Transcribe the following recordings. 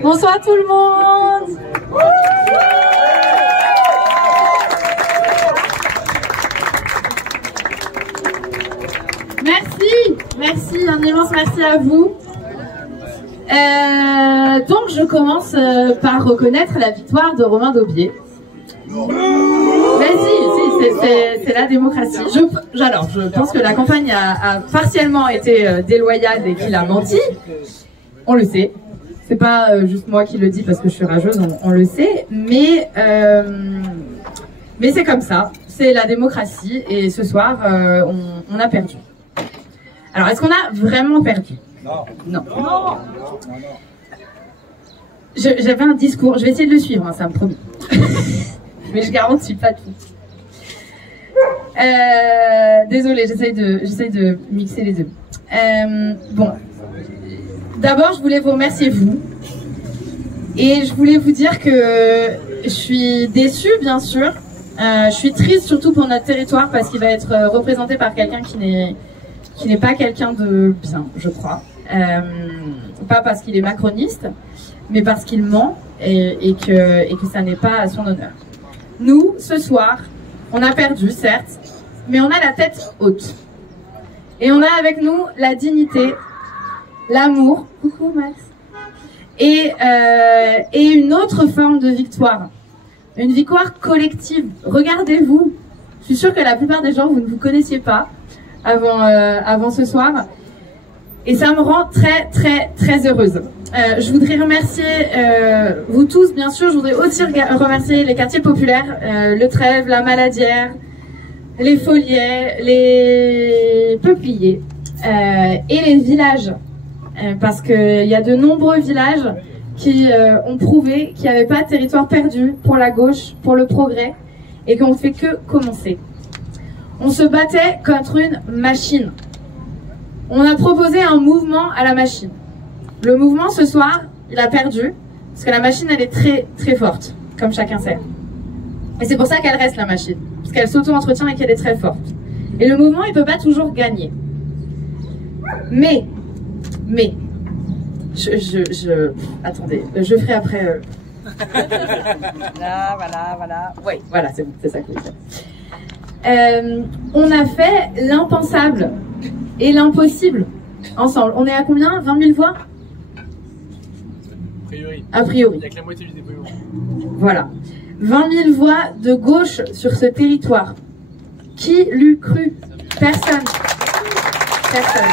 Bonsoir tout le monde. Merci, un immense merci à vous. Donc je commence par reconnaître la victoire de Romain Daubié. Vas-y, c'est la démocratie. Alors, je pense que la campagne a partiellement été déloyale et qu'il a menti. On le sait. C'est pas juste moi qui le dis parce que je suis rageuse, on le sait. Mais c'est comme ça. C'est la démocratie. Et ce soir, on a perdu. Alors, est-ce qu'on a vraiment perdu? Non. J'avais un discours. Je vais essayer de le suivre, hein, ça me promet. Mais je garantis pas tout. Désolée, j'essaye de mixer les deux. Bon. D'abord, je voulais vous remercier, vous. Et je voulais vous dire que je suis déçue, bien sûr. Je suis triste, surtout pour notre territoire, parce qu'il va être représenté par quelqu'un qui n'est pas quelqu'un de bien, je crois. Pas parce qu'il est macroniste, mais parce qu'il ment et que ça n'est pas à son honneur. Nous, ce soir, on a perdu, certes, mais on a la tête haute. Et on a avec nous la dignité, l'amour, coucou Max, et une autre forme de victoire. Une victoire collective. Regardez-vous. Je suis sûre que la plupart des gens, vous ne vous connaissiez pas avant ce soir. Et ça me rend très, très, très heureuse. Je voudrais remercier vous tous, bien sûr. Je voudrais aussi remercier les quartiers populaires, le Trèves, la Maladière, les Foliais, les Peupliers et les villages. Parce qu'il y a de nombreux villages qui ont prouvé qu'il n'y avait pas de territoire perdu pour la gauche, pour le progrès, et qu'on ne fait que commencer. On se battait contre une machine. On a proposé un mouvement à la machine. Le mouvement, ce soir, il a perdu, parce que la machine, elle est très, très forte, comme chacun sait. Et c'est pour ça qu'elle reste, la machine, parce qu'elle s'auto-entretient et qu'elle est très forte. Et le mouvement, il ne peut pas toujours gagner. Mais, attendez, je ferai après... Là, voilà. Oui, voilà, c'est bon, c'est ça que je veux dire. On a fait l'impensable et l'impossible ensemble. On est à combien? 20 000 voix? A priori. Il n'y a que la moitié du dépôt. Voilà. 20 000 voix de gauche sur ce territoire. Qui l'eût cru? Personne. Personne.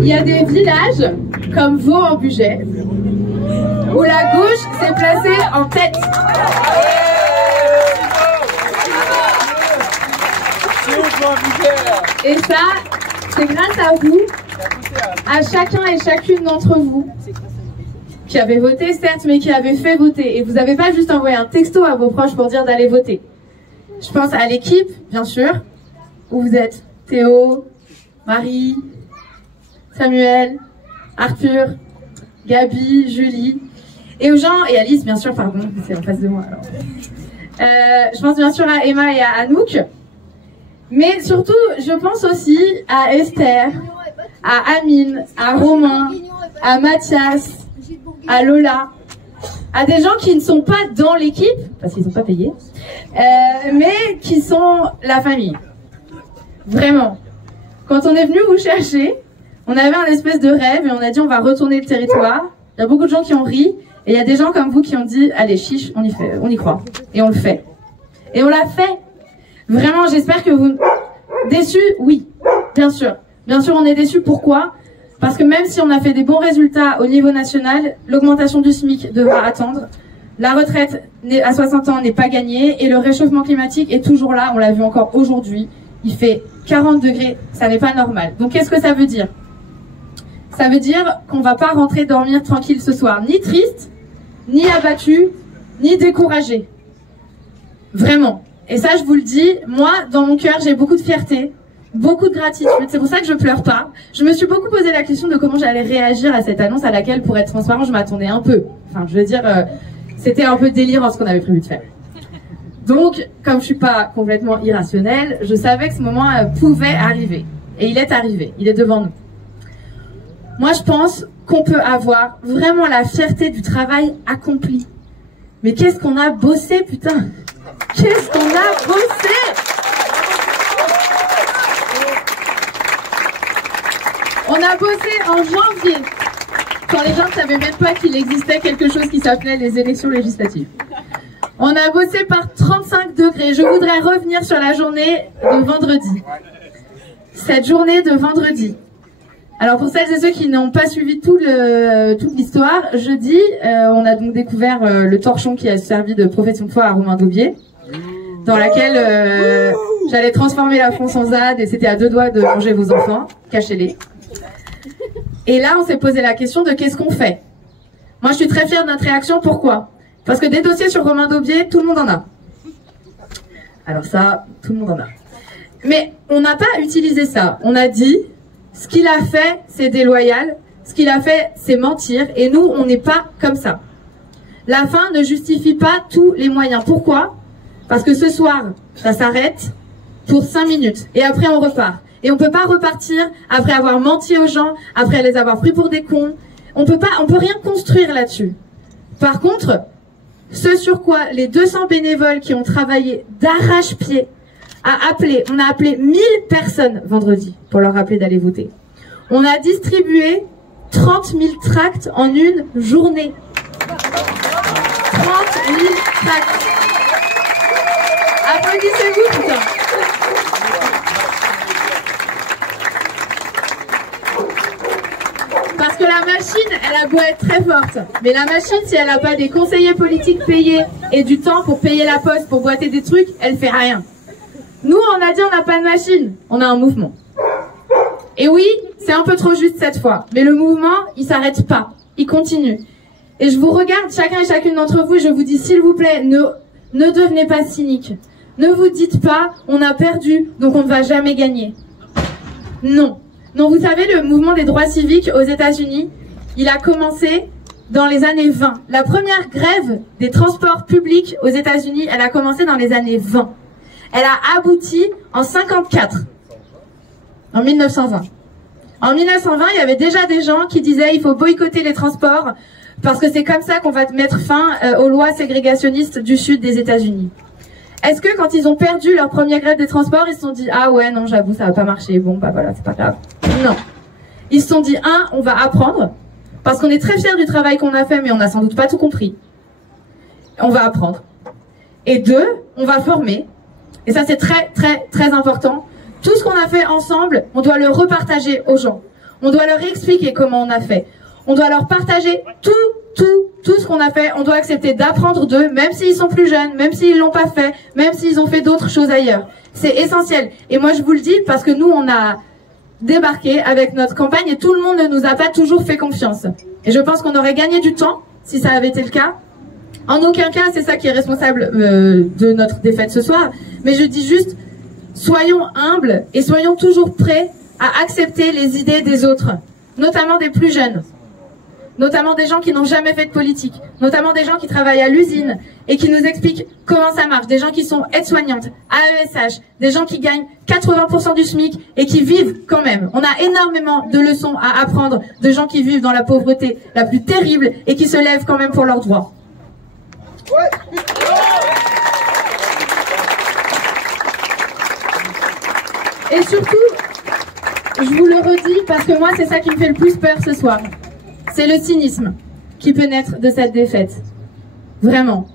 Il y a des villages comme Vaux-en-Bugey où la gauche s'est placée en tête. Et ça, c'est grâce à vous, à chacun et chacune d'entre vous, qui avez voté, certes, mais qui avez fait voter. Et vous n'avez pas juste envoyé un texto à vos proches pour dire d'aller voter. Je pense à l'équipe, bien sûr, où vous êtes Théo, Marie, Samuel, Arthur, Gabi, Julie, et aux gens, et Alice, bien sûr, pardon, c'est en face de moi. Alors. Je pense bien sûr à Emma et à Anouk, mais surtout, je pense aussi à Esther, à Amine, à Romain, à Mathias, à Lola, à des gens qui ne sont pas dans l'équipe, parce qu'ils ne sont pas payés, mais qui sont la famille. Vraiment. Quand on est venu vous chercher, on avait un espèce de rêve et on a dit on va retourner le territoire. Il y a beaucoup de gens qui ont ri et il y a des gens comme vous qui ont dit allez chiche, on y croit. Et on le fait. Et on l'a fait. Vraiment, j'espère que vous... Déçus? Oui, bien sûr. Bien sûr, on est déçus. Pourquoi? Parce que même si on a fait des bons résultats au niveau national, l'augmentation du SMIC devra attendre. La retraite à 60 ans n'est pas gagnée et le réchauffement climatique est toujours là. On l'a vu encore aujourd'hui. Il fait 40 degrés, ça n'est pas normal. Donc qu'est-ce que ça veut dire? Ça veut dire qu'on va pas rentrer dormir tranquille ce soir, ni triste, ni abattu, ni découragé. Vraiment. Et ça, je vous le dis, moi, dans mon cœur, j'ai beaucoup de fierté, beaucoup de gratitude. C'est pour ça que je pleure pas. Je me suis beaucoup posé la question de comment j'allais réagir à cette annonce à laquelle, pour être transparent, je m'attendais un peu. Enfin, je veux dire, c'était un peu délirant ce qu'on avait prévu de faire. Donc, comme je suis pas complètement irrationnelle, je savais que ce moment pouvait arriver. Et il est arrivé, il est devant nous. Moi, je pense qu'on peut avoir vraiment la fierté du travail accompli. Mais qu'est-ce qu'on a bossé, putain! Qu'est-ce qu'on a bossé! On a bossé en janvier, quand les gens ne savaient même pas qu'il existait quelque chose qui s'appelait les élections législatives. On a bossé par 35 degrés. Je voudrais revenir sur la journée de vendredi. Cette journée de vendredi. Alors pour celles et ceux qui n'ont pas suivi toute l'histoire, jeudi, on a donc découvert le torchon qui a servi de profession de foi à Romain Daubié, dans laquelle j'allais transformer la France en ZAD et c'était à 2 doigts de manger vos enfants, cachez-les. Et là, on s'est posé la question de qu'est-ce qu'on fait. Moi, je suis très fière de notre réaction. Pourquoi? Parce que des dossiers sur Romain Daubié, tout le monde en a. Alors ça, tout le monde en a. Mais on n'a pas utilisé ça. On a dit, ce qu'il a fait, c'est déloyal. Ce qu'il a fait, c'est mentir. Et nous, on n'est pas comme ça. La fin ne justifie pas tous les moyens. Pourquoi? Parce que ce soir, ça s'arrête pour 5 minutes. Et après, on repart. Et on peut pas repartir après avoir menti aux gens, après les avoir pris pour des cons. On peut rien construire là-dessus. Par contre, ce sur quoi les 200 bénévoles qui ont travaillé d'arrache-pied on a appelé 1000 personnes vendredi pour leur rappeler d'aller voter. On a distribué 30 000 tracts en une journée. 30 000 tracts. Applaudissez-vous, putain. Parce que la machine, elle a beau être très forte, mais la machine, si elle n'a pas des conseillers politiques payés et du temps pour payer la poste, pour boiter des trucs, elle fait rien. Nous, on a dit on n'a pas de machine, on a un mouvement. Et oui, c'est un peu trop juste cette fois, mais le mouvement, il s'arrête pas, il continue. Et je vous regarde, chacun et chacune d'entre vous, et je vous dis, s'il vous plaît, ne devenez pas cynique. Ne vous dites pas, on a perdu, donc on ne va jamais gagner. Non. Non, vous savez, le mouvement des droits civiques aux États-Unis, il a commencé dans les années 20. La première grève des transports publics aux États-Unis, elle a commencé dans les années 20. Elle a abouti en 54. En 1920. En 1920, il y avait déjà des gens qui disaient il faut boycotter les transports parce que c'est comme ça qu'on va mettre fin aux lois ségrégationnistes du sud des États-Unis. Est-ce que quand ils ont perdu leur première grève des transports, ils se sont dit ah ouais non j'avoue ça va pas marcher, bon bah voilà c'est pas grave. Non. Ils se sont dit on va apprendre parce qu'on est très fiers du travail qu'on a fait mais on n'a sans doute pas tout compris. On va apprendre. Et 2, on va former. Et ça c'est très très très important. Tout ce qu'on a fait ensemble, on doit le repartager aux gens. On doit leur expliquer comment on a fait. On doit leur partager tout ce qu'on a fait. On doit accepter d'apprendre d'eux, même s'ils sont plus jeunes, même s'ils l'ont pas fait, même s'ils ont fait d'autres choses ailleurs. C'est essentiel. Et moi je vous le dis parce que nous on a débarqué avec notre campagne et tout le monde ne nous a pas toujours fait confiance. Et je pense qu'on aurait gagné du temps si ça avait été le cas. En aucun cas c'est ça qui est responsable de notre défaite ce soir. Mais je dis juste, soyons humbles et soyons toujours prêts à accepter les idées des autres, notamment des plus jeunes. Notamment des gens qui n'ont jamais fait de politique, notamment des gens qui travaillent à l'usine et qui nous expliquent comment ça marche, des gens qui sont aides-soignantes, AESH, des gens qui gagnent 80% du SMIC et qui vivent quand même. On a énormément de leçons à apprendre de gens qui vivent dans la pauvreté la plus terrible et qui se lèvent quand même pour leurs droits. Et surtout, je vous le redis parce que moi c'est ça qui me fait le plus peur ce soir. C'est le cynisme qui peut naître de cette défaite. Vraiment.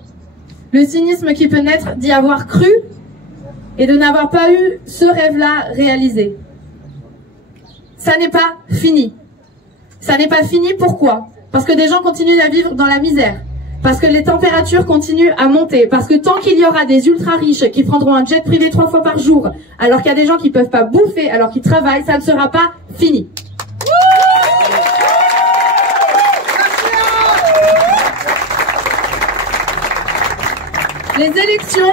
Le cynisme qui peut naître d'y avoir cru et de n'avoir pas eu ce rêve-là réalisé. Ça n'est pas fini. Ça n'est pas fini, pourquoi? Parce que des gens continuent à vivre dans la misère. Parce que les températures continuent à monter. Parce que tant qu'il y aura des ultra-riches qui prendront un jet privé 3 fois par jour, alors qu'il y a des gens qui ne peuvent pas bouffer alors qu'ils travaillent, ça ne sera pas fini. Les élections,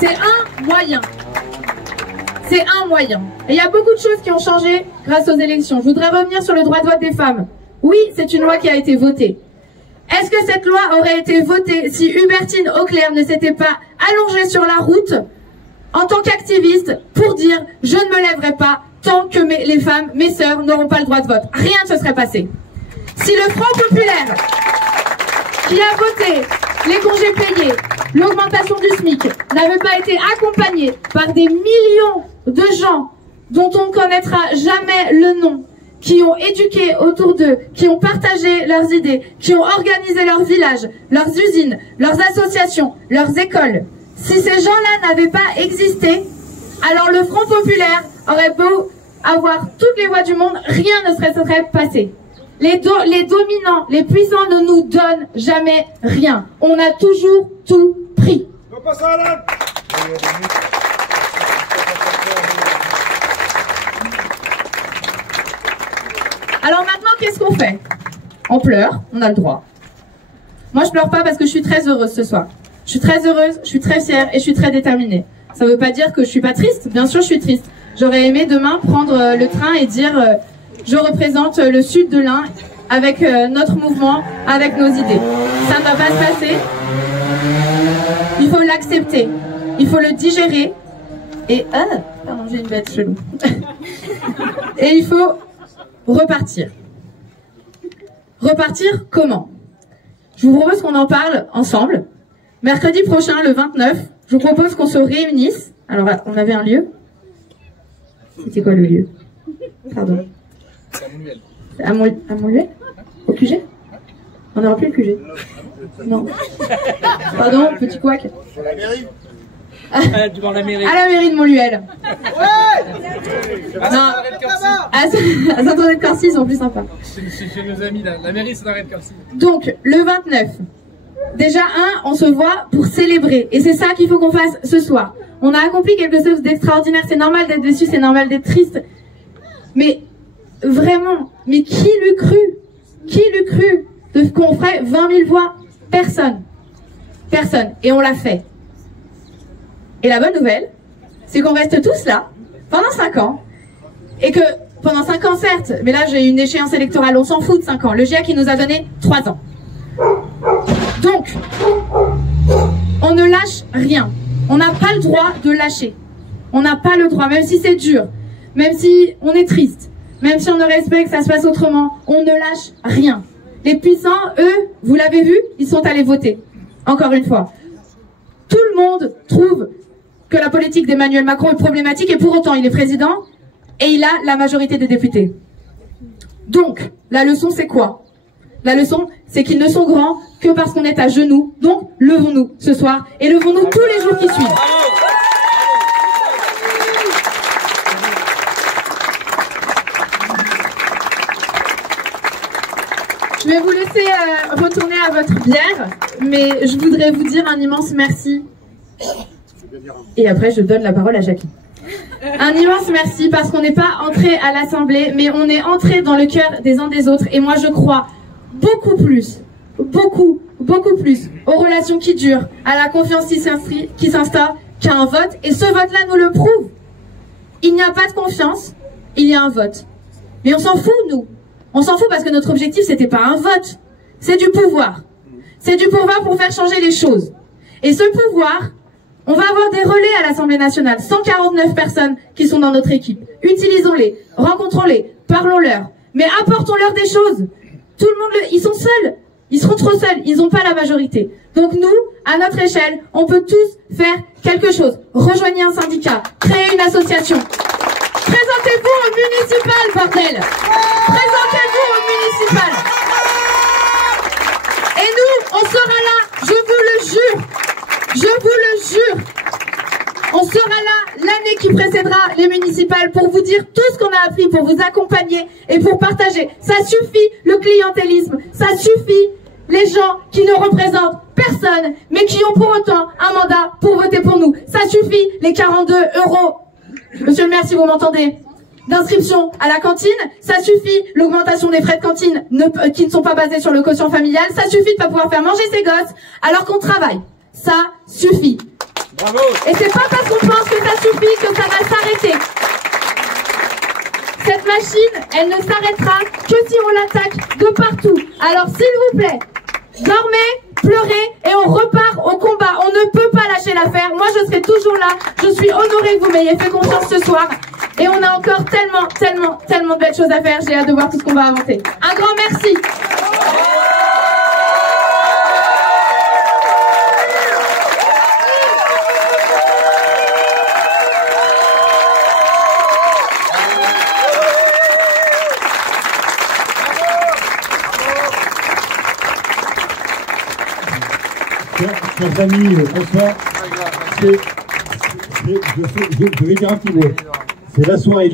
c'est un moyen. C'est un moyen. Et il y a beaucoup de choses qui ont changé grâce aux élections. Je voudrais revenir sur le droit de vote des femmes. Oui, c'est une loi qui a été votée. Est-ce que cette loi aurait été votée si Hubertine Auclair ne s'était pas allongée sur la route en tant qu'activiste pour dire « Je ne me lèverai pas tant que les femmes, mes sœurs, n'auront pas le droit de vote ». Rien ne se serait passé. Si le Front populaire, qui a voté les congés payés, l'augmentation du SMIC, n'avait pas été accompagné par des millions de gens dont on ne connaîtra jamais le nom, qui ont éduqué autour d'eux, qui ont partagé leurs idées, qui ont organisé leurs villages, leurs usines, leurs associations, leurs écoles. Si ces gens-là n'avaient pas existé, alors le Front populaire aurait beau avoir toutes les voix du monde, rien ne serait passé. Les dominants, les puissants ne nous donnent jamais rien. On a toujours tout pris. Alors maintenant, qu'est-ce qu'on fait? On pleure, on a le droit. Moi, je pleure pas parce que je suis très heureuse ce soir. Je suis très heureuse, je suis très fière et je suis très déterminée. Ça veut pas dire que je suis pas triste. Bien sûr, je suis triste. J'aurais aimé demain prendre le train et dire je représente le sud de l'Ain avec notre mouvement, avec nos idées. Ça ne va pas se passer. Il faut l'accepter. Il faut le digérer. Et pardon, j'ai une bête chelou. Et il faut repartir. Repartir comment? Je vous propose qu'on en parle ensemble. Mercredi prochain, le 29, je vous propose qu'on se réunisse. Alors, on avait un lieu. C'était quoi le lieu? Pardon. À Montluel? Au QG? On n'aura plus le QG? Non. Pardon, petit couac. La mairie. Devant la mairie. À la mairie de Montluel. Non. À Saint-André-de-Corcy, ils sont plus sympas. Chez nos amis, la mairie, c'est Saint-André-de-Corcy. Donc, le 29. Déjà, on se voit pour célébrer. Et c'est ça qu'il faut qu'on fasse ce soir. On a accompli quelque chose d'extraordinaire. C'est normal d'être déçu, c'est normal d'être triste. Mais, vraiment, mais qui l'eût cru? Qui l'eût cru qu'on ferait 20 000 voix? Personne. Personne. Et on l'a fait. Et la bonne nouvelle, c'est qu'on reste tous là, pendant 5 ans. Et que, pendant 5 ans, certes, mais là j'ai une échéance électorale, on s'en fout de 5 ans. Le GIEC, il nous a donné 3 ans. Donc, on ne lâche rien. On n'a pas le droit de lâcher. On n'a pas le droit, même si c'est dur, même si on est triste, même si on aurait espéré que ça se passe autrement, on ne lâche rien. Les puissants, eux, vous l'avez vu, ils sont allés voter. Encore une fois. Tout le monde trouve que la politique d'Emmanuel Macron est problématique et pour autant il est président et il a la majorité des députés. Donc, la leçon c'est quoi? La leçon, c'est qu'ils ne sont grands que parce qu'on est à genoux. Donc, levons-nous ce soir et levons-nous tous les jours qui suivent. Je vais vous laisser retourner à votre bière, mais je voudrais vous dire un immense merci. Et après, je donne la parole à Jackie. Un immense merci parce qu'on n'est pas entré à l'Assemblée, mais on est entré dans le cœur des uns des autres. Et moi, je crois beaucoup plus aux relations qui durent, à la confiance qui s'instaure qu'à un vote. Et ce vote-là nous le prouve. Il n'y a pas de confiance, il y a un vote. Mais on s'en fout, nous. On s'en fout parce que notre objectif, c'était pas un vote. C'est du pouvoir. C'est du pouvoir pour faire changer les choses. Et ce pouvoir, on va avoir des relais à l'Assemblée nationale. 149 personnes qui sont dans notre équipe. Utilisons-les, rencontrons-les, parlons-leur. Mais apportons-leur des choses. Tout le monde, ils sont seuls. Ils seront trop seuls. Ils n'ont pas la majorité. Donc nous, à notre échelle, on peut tous faire quelque chose. Rejoignez un syndicat. Créez une association. Présentez-vous au municipal, bordel! Présentez-vous au municipal! Et nous, on sera là, je vous le jure! Je vous le jure! On sera là l'année qui précédera les municipales pour vous dire tout ce qu'on a appris, pour vous accompagner et pour partager. Ça suffit le clientélisme, ça suffit les gens qui ne représentent personne, mais qui ont pour autant un mandat pour voter pour nous. Ça suffit les 42 €. Monsieur le maire, si vous m'entendez, d'inscription à la cantine, ça suffit l'augmentation des frais de cantine qui ne sont pas basés sur le quotient familial, ça suffit de pas pouvoir faire manger ses gosses alors qu'on travaille. Ça suffit. Bravo. Et c'est pas parce qu'on pense que ça suffit que ça va s'arrêter. Cette machine, elle ne s'arrêtera que si on l'attaque de partout. Alors s'il vous plaît, dormez, pleurez et on repart au combat. On ne peut pas lâcher l'affaire. Moi, je serai toujours là. Je suis honorée que vous m'ayez fait confiance ce soir. Et on a encore tellement de belles choses à faire. J'ai hâte de voir tout ce qu'on va inventer. Un grand merci. Chers amis, bonsoir. Je vais dire un petit mot. C'est la soirée.